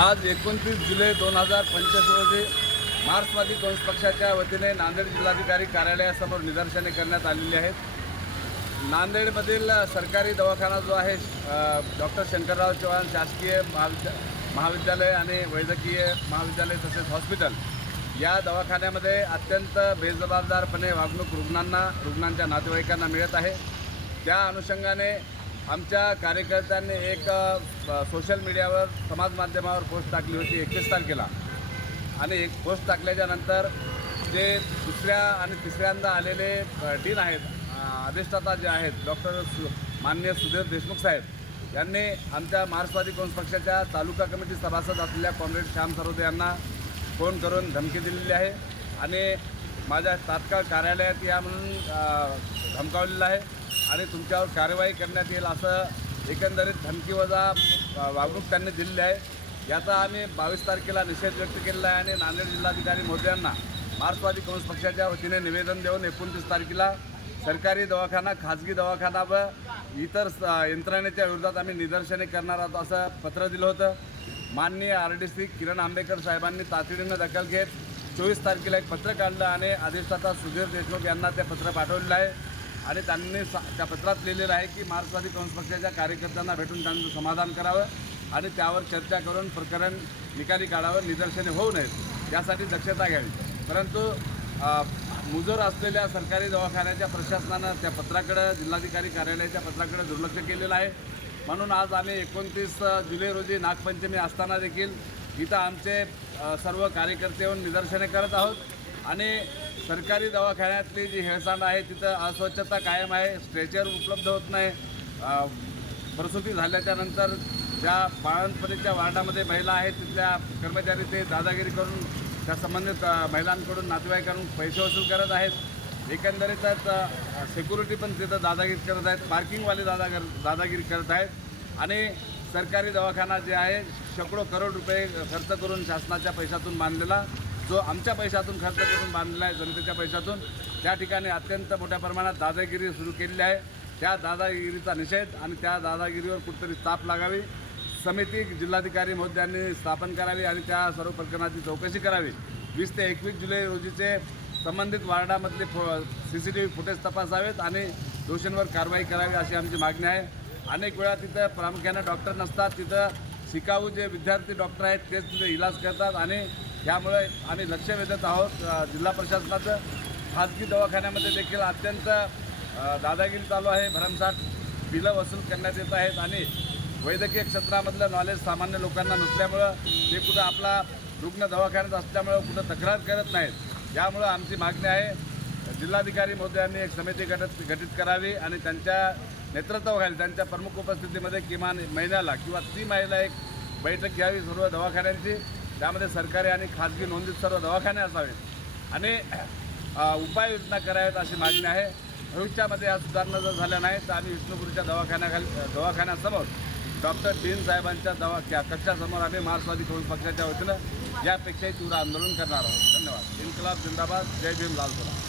आज 29 जुलै 2025 रोजी मार्क्सवादी काँग्रेस पक्षाच्या वतीने नांदेड जिल्हाधिकारी कार्यालयासमोर निदर्शने करण्यात आलेली आहेत। नांदेडमधील सरकारी दवाखाना जो आहे डॉक्टर शंकरराव चव्हाण शासकीय महाविद्यालय आणि वैद्यकीय महाविद्यालय तसेच हॉस्पिटल या दवाखान्यामध्ये अत्यंत बेजबाबदारपणे वागणूक रुग्णांच्या नातेवाईकांना मिळत आहे। त्या अनुषंगाने आमच्या कार्यकर्त्यांनी एक सोशल मीडियावर समाज माध्यमावर पोस्ट टाकली होती 21 तारखेला आणि एक पोस्ट टाकल्याच्या नंतर जे दुसऱ्या आणि तिसऱ्यांदा आलेले डीन आहेत अधिष्ठाता जे आहेत डॉक्टर माननीय सुधीर देशमुख साहेब यांनी आमच्या मार्क्सवादी काँग्रेस पक्षाच्या तालुका कमिटी सभासद असलेल्या कॉम्रेड श्याम सरोदे यांना फोन करून धमकी दिलेली आहे आणि माझ्या तात्काळ कार्यालयात या म्हणून धमकावलेलं आहे आणि तुमच्यावर कारवाई करण्यात येईल असं एकंदरीत धमकीवजा वागणूक त्यांनी दिलेली आहे। याचा आम्ही 22 तारखेला निषेध व्यक्त केलेला आहे आणि नांदेड जिल्हाधिकारी महोदयांना मार्क्सवादी काँग्रेस पक्षाच्या वतीने निवेदन देऊन 29 तारखेला सरकारी दवाखाना खाजगी दवाखाना व इतर यंत्रणेच्या विरोधात आम्ही निदर्शने करणार आहोत असं पत्र दिलं होतं। माननीय RDC किरण आंबेकर साहेबांनी तातडीनं दखल घेत 24 तारखेला एक पत्र काढलं आणि अधिष्ठाता सुधीर देशमुख यांना ते पत्र पाठवलेलं आहे आणि त्यांनी त्या पत्रात लिहिलेलं आहे की मार्क्सवादी काँग्रेस पक्षाच्या कार्यकर्त्यांना भेटून त्यांचं समाधान करावं आणि त्यावर चर्चा करून प्रकरण निकाली काढावं, निदर्शने होऊ नयेत यासाठी दक्षता घ्यावी। परंतु मुजोर असलेल्या सरकारी दवाखान्याच्या प्रशासनानं त्या पत्राकडे जिल्हाधिकारी कार्यालयाच्या पत्राकडे दुर्लक्ष केलेलं आहे। म्हणून आज आम्ही 29 जुलै रोजी नागपंचमी असताना देखील इथं आमचे सर्व कार्यकर्ते येऊन निदर्शने करत आहोत आणि सरकारी दवाखान्यातली जी हेळसांड आहे तिथं अस्वच्छता कायम आहे, स्ट्रेचर उपलब्ध होत नाही, प्रसूती झाल्याच्या नंतर ज्या बाळंतपणीच्या वार्डामध्ये महिला आहेत तिथल्या कर्मचारी ते दादागिरी करून त्या संबंधित महिलांकडून नातेवाईकांकडून पैसे वसूल करत आहेत। एकंदरीतच सिक्युरिटी पण तिथं दादागिरी करत आहेत, पार्किंगवाले दादागिरी करत आहेत आणि सरकारी दवाखाना जे आहे शेकडो करोड रुपये खर्च करून शासनाच्या पैशातून बांधलेला जो आमच्या पैशातून खर्च करून बांधलेला आहे जनतेच्या पैशातून त्या ठिकाणी अत्यंत मोठ्या प्रमाणात दादागिरी सुरू केलेली आहे। त्या दादागिरीचा निषेध आणि त्या दादागिरीवर कुठेतरी चाप लागावी, समिती जिल्हाधिकारी महोदयांनी स्थापन करावी आणि त्या सर्व प्रकरणाची चौकशी करावी। 20 ते 21 जुलै रोजीचे संबंधित वार्डामधले CCTV फुटेज तपासावेत आणि दोषींवर कारवाई करावी अशी आमची मागणी आहे। अनेक वेळा तिथं प्रामुख्याने डॉक्टर नसतात, तिथं शिकाऊ जे विद्यार्थी डॉक्टर आहेत तेच तिथे इलाज करतात आणि त्यामुळे आम्ही लक्ष वेधत आहोत जिल्हा प्रशासनाचं। खाजगी दवाखान्यामध्ये देखील अत्यंत दादागिरी चालू आहे, भरमसाठ बिलं वसूल करण्यात येत आहेत आणि वैद्यकीय क्षेत्रामधलं नॉलेज सामान्य लोकांना नसल्यामुळं ते कुठं आपला रुग्ण दवाखान्यात असल्यामुळं कुठं तक्रार करत नाहीत। यामुळं आमची मागणी आहे जिल्हाधिकारी महोदयांनी एक समिती गठीत करावी आणि त्यांच्या नेतृत्वाखाली त्यांच्या प्रमुख उपस्थितीमध्ये किमान महिन्याला किंवा 3 महिन्याला एक बैठक घ्यावी सर्व दवाखान्यांची, त्यामध्ये सरकारी आणि खाजगी नोंदीत सर्व दवाखाने असावेत आणि उपाययोजना कराव्यात अशी मागणी आहे। भविष्यामध्ये या सुधारणा जर झाल्या नाही तर आम्ही विष्णुपूरच्या दवाखान्यासमोर डॉक्टर डीन साहेबांच्या कक्षासमोर आम्ही मार्क्सवादी काँग्रेस पक्षाच्या वतीनं यापेक्षाही तीव्र आंदोलन करणार आहोत। धन्यवाद। इन्कलाब जिंदाबाद, जय भीम, लाल सलाम।